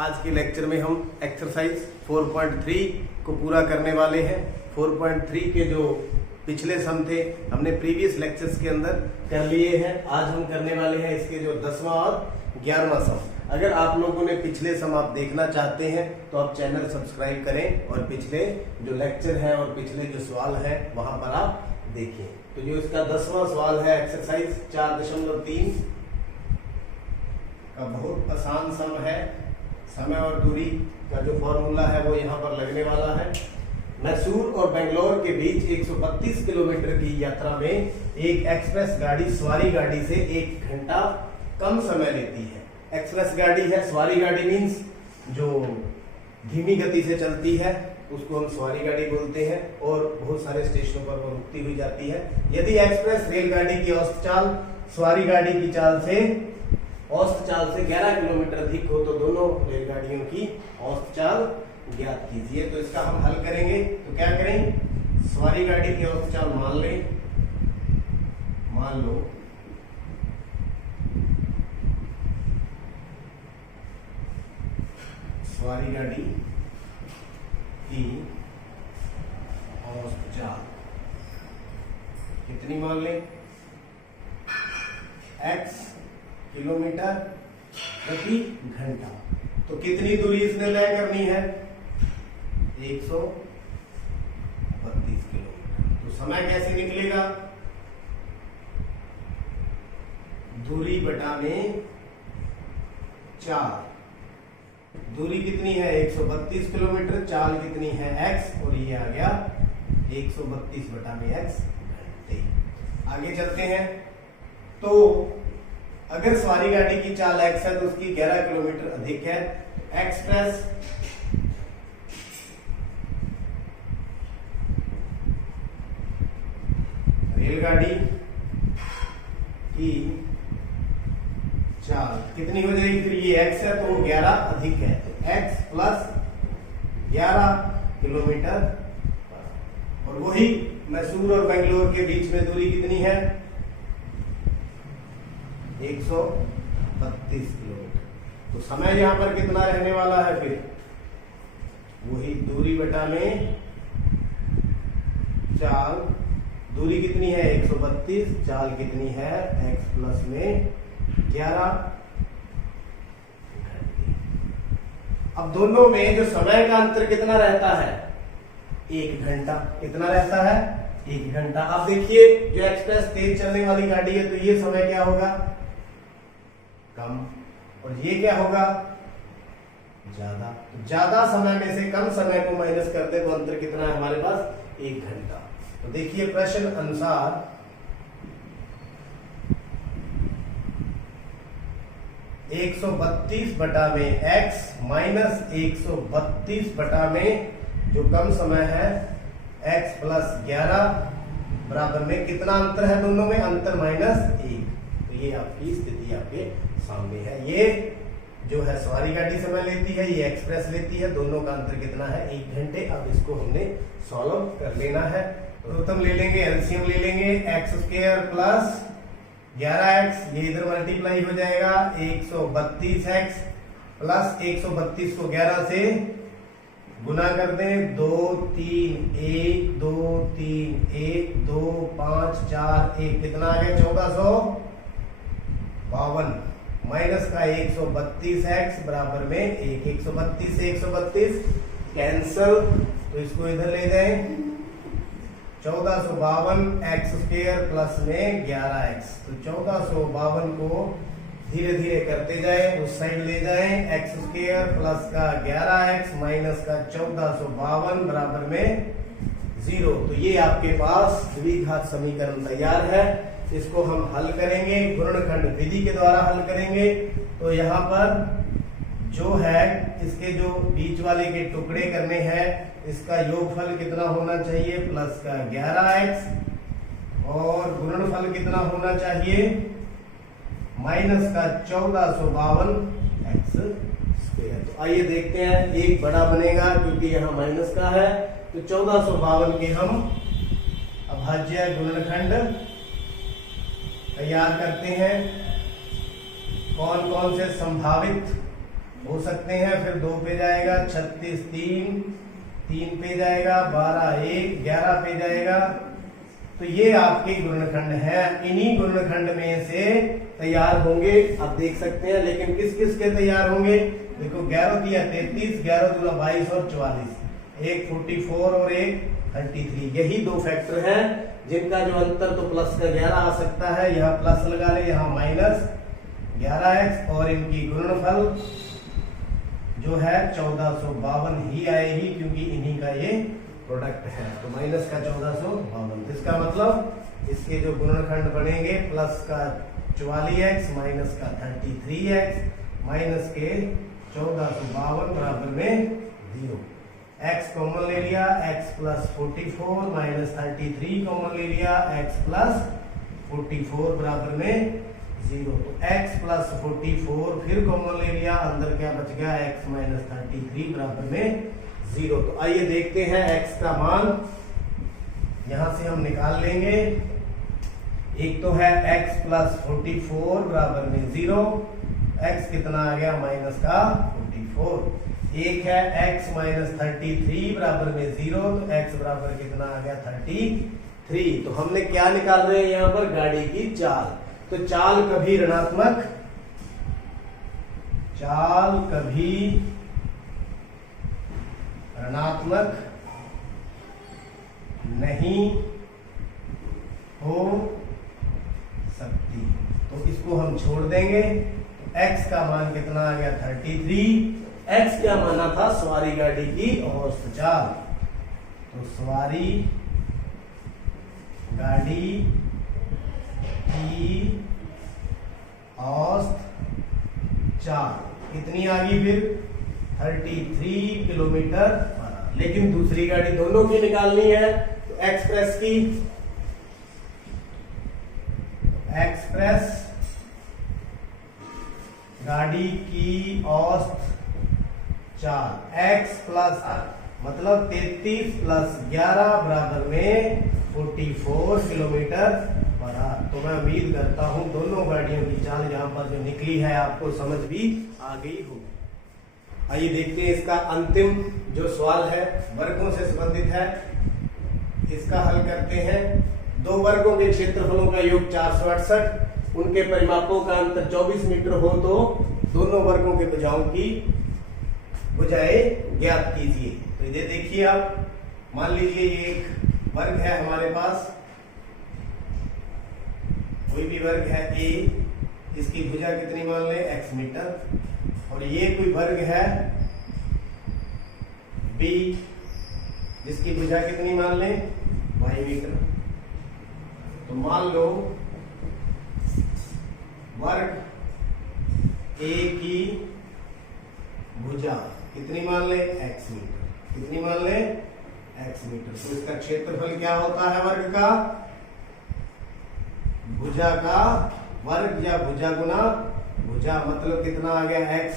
आज के लेक्चर में हम एक्सरसाइज 4.3 को पूरा करने वाले हैं। 4.3 के जो पिछले सम थे हमने प्रीवियस लेक्चर्स के अंदर कर लिए हैं। आज हम करने वाले हैं इसके जो 10वां और 11वां सम। अगर आप लोगों ने पिछले सम आप देखना चाहते हैं तो आप चैनल सब्सक्राइब करें और पिछले जो लेक्चर है और पिछले जो सवाल है वहां पर आप देखिए। तो जो इसका 10वां सवाल है एक्सरसाइज 4.3 का बहुत आसान सम है। समय और दूरी का जो फॉर्मूला है वो यहाँ पर लगने वाला है। मैसूर और बेंगलोर के बीच 132 किलोमीटर की यात्रा में एक एक्सप्रेस गाड़ी सवारी गाड़ी से 1 घंटा कम समय लेती है। एक्सप्रेस गाड़ी है, सवारी गाड़ी मीन्स जो धीमी गति से चलती है उसको हम सवारी गाड़ी बोलते हैं और बहुत सारे स्टेशनों पर वो रुकती हुई जाती है। यदि एक्सप्रेस रेलगाड़ी की औसत चाल सवारी गाड़ी की चाल से 11 किलोमीटर अधिक हो तो दोनों रेलगाड़ियों की औसत चाल ज्ञात कीजिए। तो इसका हम हल करेंगे। तो क्या करें, सवारी गाड़ी की औसत चाल मान लो सवारी गाड़ी की औसत चाल कितनी मान लें, x किलोमीटर प्रति घंटा। तो कितनी दूरी इसने तय करनी है, 132 किलोमीटर। तो समय कैसे निकलेगा, दूरी बटा में 4। दूरी कितनी है 132 किलोमीटर, चाल कितनी है x और ये आ गया 132 बटा में x घंटे। आगे चलते हैं। तो अगर सवारी गाड़ी की चाल x है तो उसकी 11 किलोमीटर अधिक है। एक्सप्रेस रेलगाड़ी की चाल कितनी हो जाएगी, फिर ये x है तो 11 अधिक है तो x प्लस 11 किलोमीटर। और वही मैसूर और बेंगलोर के बीच में दूरी कितनी है, 132 किलोमीटर। तो समय यहां पर कितना रहने वाला है, फिर वही दूरी बटा में चाल। दूरी कितनी है 132, चाल कितनी है x प्लस में 11 घंटे। अब दोनों में जो समय का अंतर कितना रहता है, 1 घंटा। कितना रहता है, 1 घंटा। अब देखिए जो एक्सप्रेस तेज चलने वाली गाड़ी है तो ये समय क्या होगा, कम, और ये क्या होगा, ज्यादा। तो ज्यादा समय में से कम समय को माइनस करते तो अंतर कितना है हमारे पास, 1 घंटा। तो देखिए प्रश्न अनुसार 132 बटा में x माइनस 132 बटा में जो कम समय है x प्लस 11 बराबर में कितना अंतर है, दोनों में अंतर -1। तो ये आपकी स्थिति आपके सामने है। ये जो है सवारी गाड़ी समय लेती है, ये एक्सप्रेस लेती है, दोनों का अंतर कितना है, 1 घंटे। अब इसको हमने सॉल्व कर लेना है। तो हम ले लेंगे एलसीएम ले लेंगे, एक्स स्क्वायर प्लस 11x, ये इधर मल्टीप्लाई हो जाएगा 132x प्लस 132 को 11 से गुना कर दें, 2 3 1 2 3 1 2 5 4 1 कितना आ गया 1452 माइनस का 132x बराबर में 1। 132 से 132 कैंसल, तो इसको इधर ले जाएं, 1452 एक्स स्क्वायर प्लस में 11x। तो 1452 को धीरे धीरे करते जाएं, उस साइड ले जाएं, एक्स स्क्वायर प्लस का 11x माइनस का 1452 बराबर में 0। तो ये आपके पास द्विघात समीकरण तैयार है। इसको हम हल करेंगे, गुणनखंड विधि के द्वारा हल करेंगे। तो यहाँ पर जो है इसके जो बीच वाले के टुकड़े करने हैं, इसका योगफल कितना होना चाहिए, प्लस का 11x और गुणनफल कितना होना चाहिए, माइनस का 1452 एक्स स्क्वायर। तो आइए देखते हैं, एक बड़ा बनेगा क्योंकि यहाँ माइनस का है। तो 1452 के हम अभाज्य गुणनखंड तैयार करते हैं। कौन कौन से संभावित हो सकते हैं। फिर 2 पे जाएगा, 36 3 पे जाएगा, 12 1 11 पे जाएगा। तो ये आपके गुणनखंड हैं। इन्हीं गुणनखंड में से तैयार होंगे, आप देख सकते हैं। लेकिन किस किस के तैयार होंगे? देखो 11 दिया 33, 11 दूना 22 और 44, एक 44 और एक 33। यही दो फैक्टर हैं जिनका जो अंतर तो प्लस का 11 आ सकता है। यहाँ प्लस लगा ले, यहाँ माइनस 11x, और इनकी गुणनफल जो है 1452 ही आएगी, क्योंकि इन्हीं का ये प्रोडक्ट है। तो माइनस का 1452, इसका मतलब इसके जो गुणनखंड बनेंगे प्लस का 44x माइनस का 33x माइनस के 1452 बराबर में 0। x कॉमन ले लिया, x प्लस 44 माइनस 33 कॉमन ले लिया, x प्लस 44 बराबर में 0। तो x प्लस 44 फिर कॉमन ले लिया, अंदर क्या बच गया? x माइनस 33 बराबर में 0। तो आइए देखते हैं x का मान यहां से हम निकाल लेंगे। एक तो है x प्लस 44 बराबर में 0, x कितना आ गया? माइनस का 44। एक है x माइनस 33 बराबर में 0, तो x बराबर कितना आ गया? 33। तो हमने क्या निकाल रहे हैं यहाँ पर? गाड़ी की चाल। तो चाल कभी ऋणात्मक, चाल कभी ऋणात्मक नहीं हो सकती, तो इसको हम छोड़ देंगे। तो x का मान कितना आ गया? 33। x क्या माना था? सवारी गाड़ी की औसत चाल। तो सवारी गाड़ी की औसत चाल कितनी आ गई? फिर 33 किलोमीटर। लेकिन दूसरी गाड़ी दोनों की निकालनी है, तो एक्सप्रेस की, एक्सप्रेस गाड़ी की औसत चाल x प्लस मतलब 33 प्लस 11 बराबर में 44 किलोमीटर पर आवर। तो मैं उम्मीद करता हूं दोनों गाड़ियों की चाल यहाँ पर जो निकली है आपको समझ भी आ गई होगी। आइए देखते हैं इसका अंतिम जो सवाल है, वर्गों से संबंधित है। इसका हल करते हैं। दो वर्गों के क्षेत्रफलों का योग 468, उनके परिमापों का अंतर 24 मीटर हो तो दोनों वर्गों के भुजाओं की भुजाएं ज्ञात कीजिए। तो ये देखिए आप, मान लीजिए ये एक वर्ग है हमारे पास, कोई भी वर्ग है A, इसकी भुजा कितनी मान ले? x metre. और ये कोई वर्ग है B, जिसकी भुजा कितनी मान ले? y metre. तो मान लो वर्ग A की भुजा कितनी मान ले? x metre. कितनी मान ले? x metre. तो इसका क्षेत्रफल क्या होता है वर्ग का? भुजा का वर्ग या भुजा गुना भुजा, मतलब कितना आ गया? x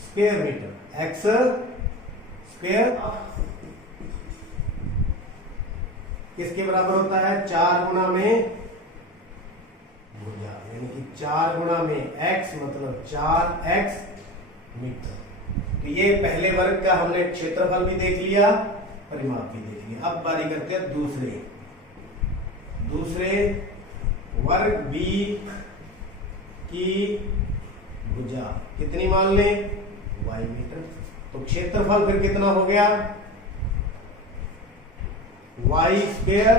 square metre. x square किसके बराबर होता है? 4 गुना में भुजा, यानी कि 4 गुना में x मतलब 4x मीटर। तो ये पहले वर्ग का हमने क्षेत्रफल भी देख लिया, परिमाप भी देख लिया। अब बारी करते हैं दूसरे वर्ग B की भुजा कितनी मान ले? y metre. तो क्षेत्रफल फिर कितना हो गया? y स्क्वायर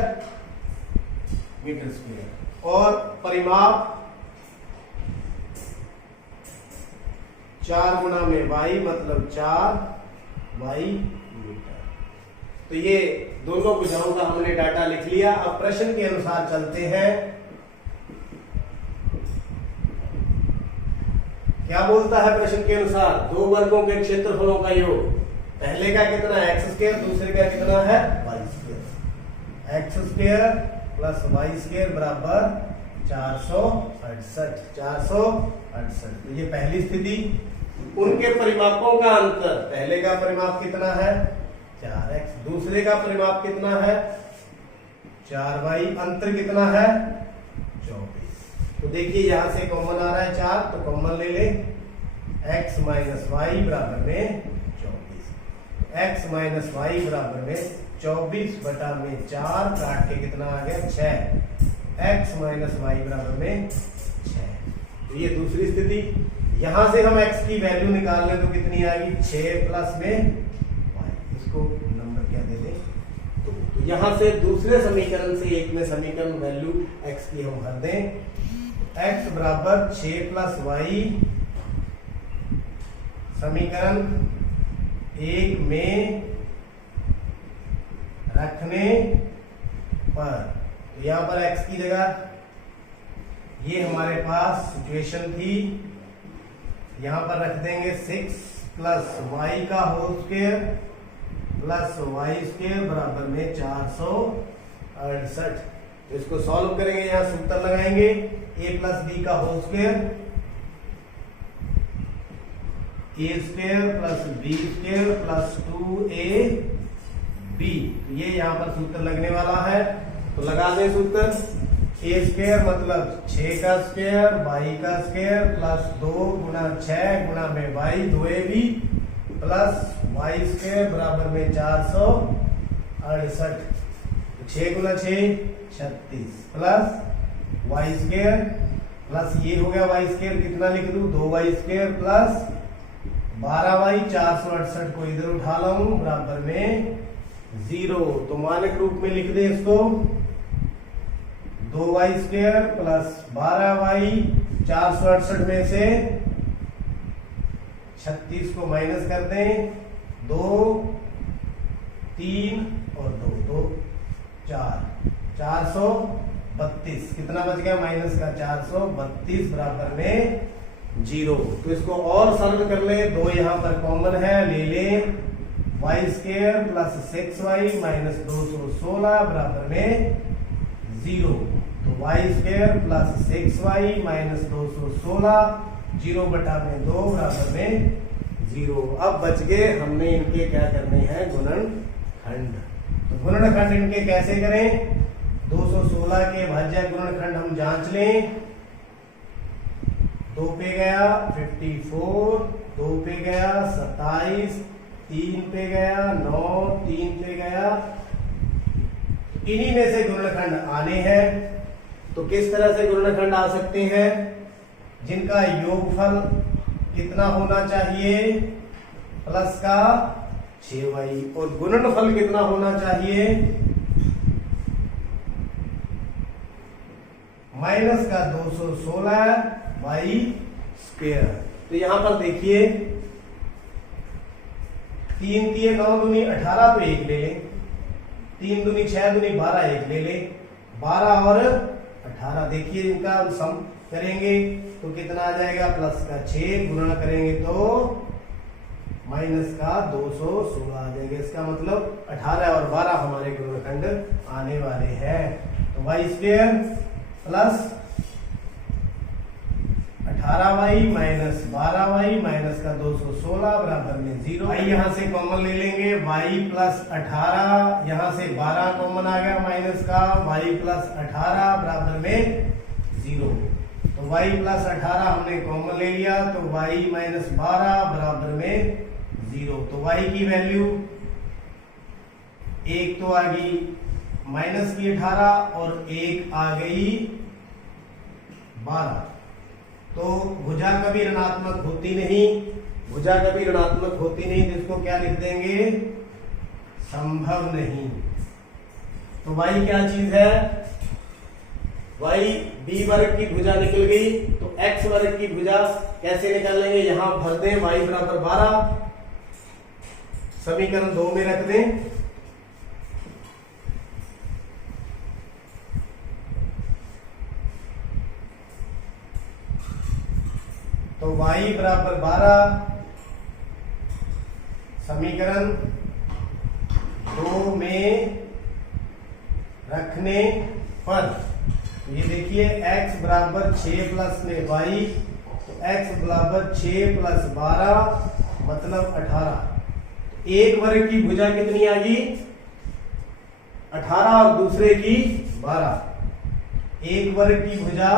मीटर स्क्वायर, और परिमाप 4 गुना में y मतलब 4y मीटर। तो ये दोनों भुजाओं का हमने डाटा लिख लिया। अब प्रश्न के अनुसार चलते हैं। क्या बोलता है प्रश्न के अनुसार? दो वर्गों के क्षेत्रफलों का योग, पहले का कितना है? x स्क्वायर, दूसरे का कितना है? y square. x square plus y square बराबर 468। 468। तो ये पहली स्थिति। उनके परिमापों का अंतर, पहले का परिमाप कितना है? 4x, दूसरे का परिमाप कितना है? 4y, अंतर कितना है? 24। तो देखिए यहां से कॉमन आ रहा है 4, तो कॉमन ले ले, x माइनस वाई बराबर में 24। x माइनस वाई बराबर में 24/4 काट के कितना आ गया 6। x माइनस वाई बराबर में 6। तो ये दूसरी स्थिति। यहां से हम x की वैल्यू निकाल लें तो कितनी आएगी 6 प्लस में y। इसको नंबर क्या दे दें 2। तो यहां से दूसरे समीकरण से एक में समीकरण वैल्यू x की हम भर दें। x बराबर 6 प्लस वाई समीकरण 1 में रखने पर, तो यहां पर x की जगह ये हमारे पास सिचुएशन थी, यहां पर रख देंगे 6 प्लस वाई का whole square plus y square बराबर में 468। तो इसको सॉल्व करेंगे, यहां सूत्र लगाएंगे a प्लस बी का whole square a square plus b square plus 2ab। ये यहां पर सूत्र लगने वाला है, तो लगा दें सूत्र। a स्क्वायर मतलब 6 का स्क्वायर वाई का स्क्वायर प्लस 2 गुना 6 गुना में Y 2ab plus y square बराबर में 468। 6 गुना 6 36 प्लस वाई स्क्वायर प्लस ये हो गया वाई स्क्वायर, कितना लिख दूं 2y स्क्वायर प्लस 12y 468 को इधर उठा लाऊं बराबर में 0। तो मानक रूप में लिख दें इसको 2y स्क्वायर प्लस 12y 468 में से 36 को माइनस कर दें 2 3 और 2 4 432। कितना बच गया माइनस का 432 बराबर में 0। तो इसको और सरल कर ले, 2 यहां पर कॉमन है ले लें Y square plus 6y minus 216 बराबर में 0। तो y square plus 6y minus 216 0 बटा में 2 बराबर में 0। अब बच गए, हमने इनके क्या करने हैं गुणनखंड। तो गुणनखंड इनके कैसे करें, 216 के भाज्य गुणनखंड हम जांच लें। 2 पे गया 54, 2 पे गया 27, 3 पे गया 9, 3 पे गया। इन्हीं में से गुणनखंड आने हैं। तो किस तरह से गुणनखंड आ सकते हैं, जिनका योगफल कितना होना चाहिए प्लस का 6y और गुणनफल कितना होना चाहिए माइनस का 216y स्क्वायर। तो यहां पर देखिए 3 3 9 दूनी 18 तो 1 ले लें, 3 दूनी 6 दूनी 12 1 ले लें, 12 और 18। देखिए इनका हम सम करेंगे तो कितना आ जाएगा प्लस का 6 गुणा करेंगे तो माइनस का 216 आ जाएगा। इसका मतलब 18 और 12 हमारे गुणनखंड आने वाले हैं। तो y square plus 18y minus 12y minus का 216 बराबर में 0। y यहां से कॉमन ले लेंगे, y प्लस 18 यहां से 12 कॉमन आ गया माइनस का, y प्लस 18 बराबर में 0। तो y प्लस 18 हमने कॉमन ले लिया तो y माइनस 12 बराबर में 0। तो y की वैल्यू एक तो आ गई माइनस की 18 और एक आ गई 12। तो भुजा कभी ऋणात्मक होती नहीं, भुजा कभी ऋणात्मक होती नहीं, तो इसको क्या लिख देंगे संभव नहीं। तो y क्या चीज है, y b वर्ग की भुजा निकल गई। तो x वर्ग की भुजा कैसे निकालेंगे, यहां भर दें y बराबर 12 समीकरण 2 में रख दें। तो y बराबर 12 समीकरण 2 में रखने पर, ये देखिए x बराबर 6 प्लस में y, x बराबर 6 प्लस 12 मतलब 18। एक वर्ग की भुजा कितनी आ गई 18 और दूसरे की 12। एक वर्ग की भुजा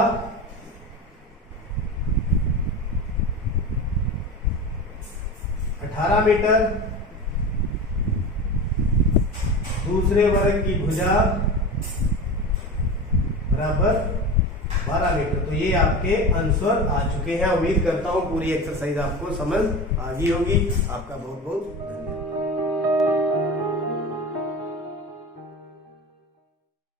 18 मीटर, दूसरे वर्ग की भुजा बराबर 12 मीटर। तो ये आपके आंसर आ चुके हैं। उम्मीद करता हूं पूरी एक्सरसाइज आपको समझ आ गई होगी। आपका बहुत बहुत धन्यवाद।